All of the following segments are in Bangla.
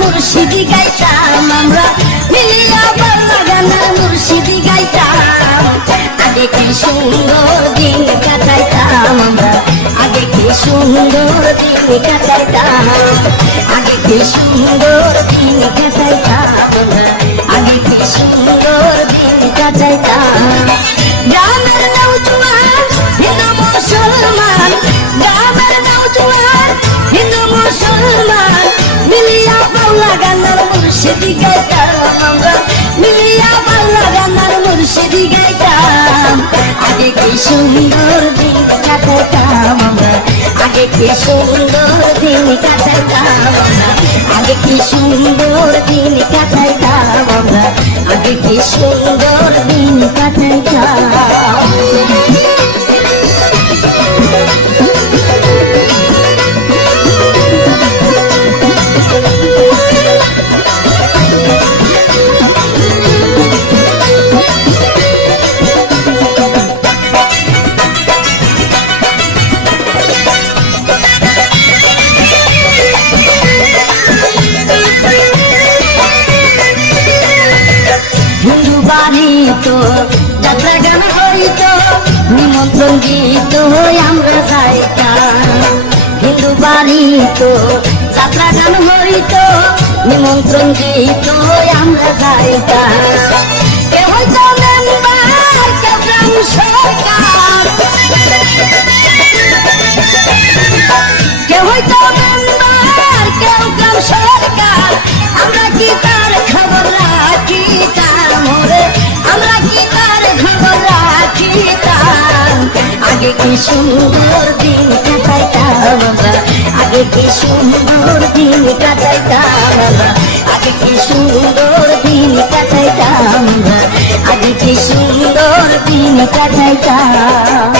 মুর্শিদি গাইতাম আমরা মিলিয়া বাংলা গানের মুর্শিদি গাইতাম আগে কি সুন্দর দিন কাটাইতাম আমরা আগে কি সুন্দর দিন কাটাইতাম আগে কি সুন্দর দিন কাটাইতাম আমরা আগে কি সুন্দর দিন কাটাইতাম গ্রামের নওজোয়ান হিন্দু মুসলমান গ্রামের নওজোয়ান হিন্দু মুসলমান মিলিয়া বাংলা গানের মুর্শিদি গাইতাম আমরা মিলিয়া বাংলা গানের মুর্শিদি গাইতাম আগে কি সুন্দর দিন কাটাইতাম আমরা আগে কি সুন্দর দিন কাটাইতাম আমরা আগে কি সুন্দর দিন কাটাইতাম আমরা আগে কি সুন্দর দিন কাটাইতাম যাত্রা গান হইতো নিমন্ত্রণ গীত আমরা যাইতাম হিন্দু বাড়ি তো যাত্রা গান হইতো নিমন্ত্রণ গীত আমরা যাইতাম কেউ হইতো মেম্বার কেউ গ্রাম সরকার কেউ হইতো মেম্বার কেউ গ্রাম সরকার আমরা কি তার খবর রাখিতাম আমরা কি তার খবর রাখিতাম আগে কি সুন্দর দিন কাটাইতাম আমরা আগে কি সুন্দর দিন কাটাইতাম আমরা আগে কি সুন্দর দিন কাটাইতাম আমরা আগে কি সুন্দর দিন কাটাইতাম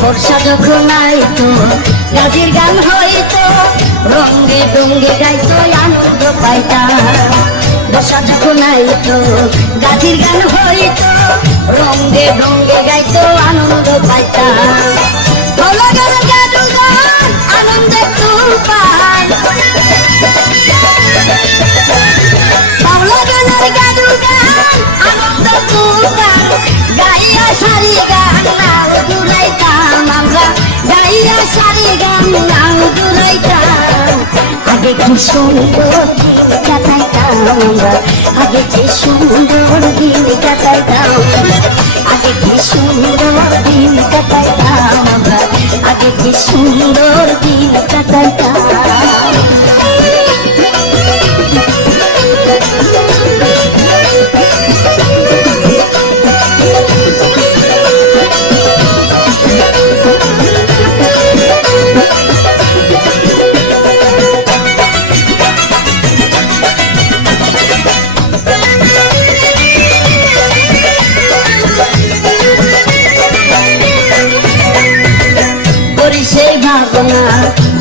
বর্ষা যখন আইতো গাজির গান হইতো রঙে ডঙ্গে গাইতো আনন্দ পাইতাম বর্ষা যখন আইতো গাজির গান হইতো রঙে ডঙ্গে গাইতো আনন্দ পাইতাম বাউলা গানের গাদু গান আনন্দে তুফান বাউলা গানের গাদু গান আনন্দ তুফান গাইয়া সারি গান নাও দুরাইতাম আমরা গাইয়া সারি গান নাও দুরাইতাম আগে কি সুন্দর দিন কাটাইতাম আমরা আগে কি সুন্দর দিন কাটাইতাম আগে কি সুন্দর দিন কাটাইতাম আমরা আগে কি সুন্দর দিন কাটাইতাম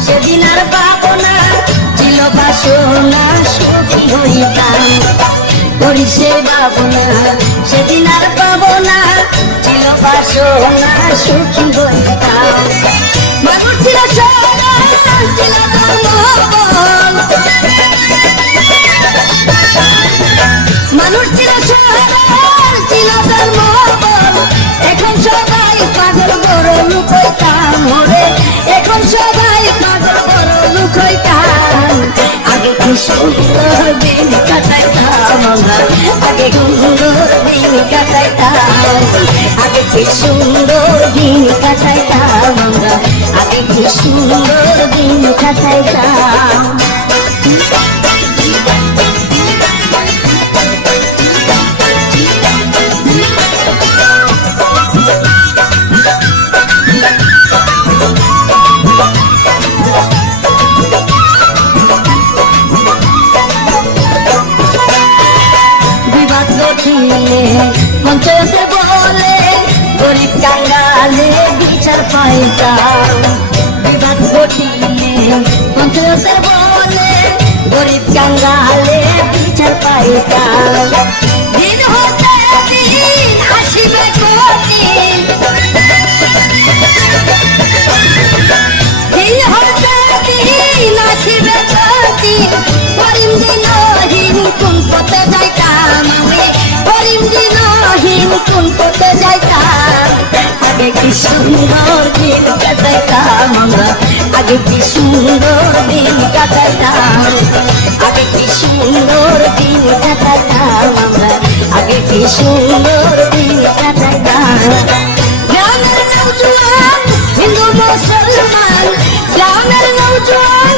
সেদিন আর পাবো না ছিল বাসনা সুখী হইতাম করি সে ভাবনা সেদিন আর পাবো না ছিল বাসনা সুখী হইতাম মানুষ ছিল সরল ছিল মানুষ ছিল সরল ছিল ধর্মবল এখন সবাই পাগল বড় লোক হইতাম এখন সবাই পাগল বড় লোক হইতাম আগে কি সুন্দর দিন কাটাইতাম আমরা আগে সুন্দর দিন কাটাইতাম আগে কি সুন্দর দিন কাটাইতাম কাঙ্গালে বিচার পাইতাম বিবাদ ঘটিয়ে পঞ্চায়েতের বলে গরিব কাঙ্গালে বিচার পাইতাম দিন হতে দিন আসিবে কঠিন দিন হতে দিন আসিবে কঠিন করিম দিনহীন কোন পথে যাইতাম আমি করিম দিনহীন কোন পথে যাইতাম আগে কি সুন্দর দিন কাটাইতাম আমরা আগে কি সুন্দর দিন কাটাইতাম আগে কি সুন্দর দিন কাটাইতাম আমরা আগে কি সুন্দর দিন কাটাইতাম গ্রামের নৌজওয়ান হিন্দু মুসলমান গ্রামের নৌজওয়ান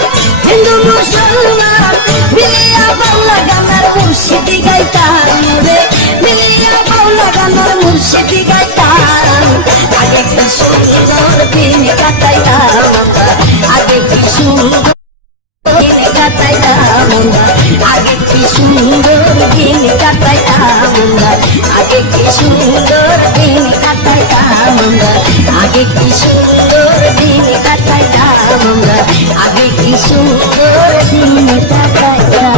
হিন্দু মুসলমান মিলিয়া বাংলা গানের মুর্শিদি গাইতাম রে মিলিয়া বাংলা গানের মুর্শিদি গাইতাম আগে কি সুন্দর দিন কাটাইতাম আমরা আগে কি সুন্দর দিন কাটাইতাম আমরা আগে কি সুন্দর দিন কাটাইতাম আমরা আগে কি সুন্দর দিন কাটাইতাম আমরা আগে কি সুন্দর দিন কাটাইতাম আমরা আগে কি সুন্দর দিন কাটাইতাম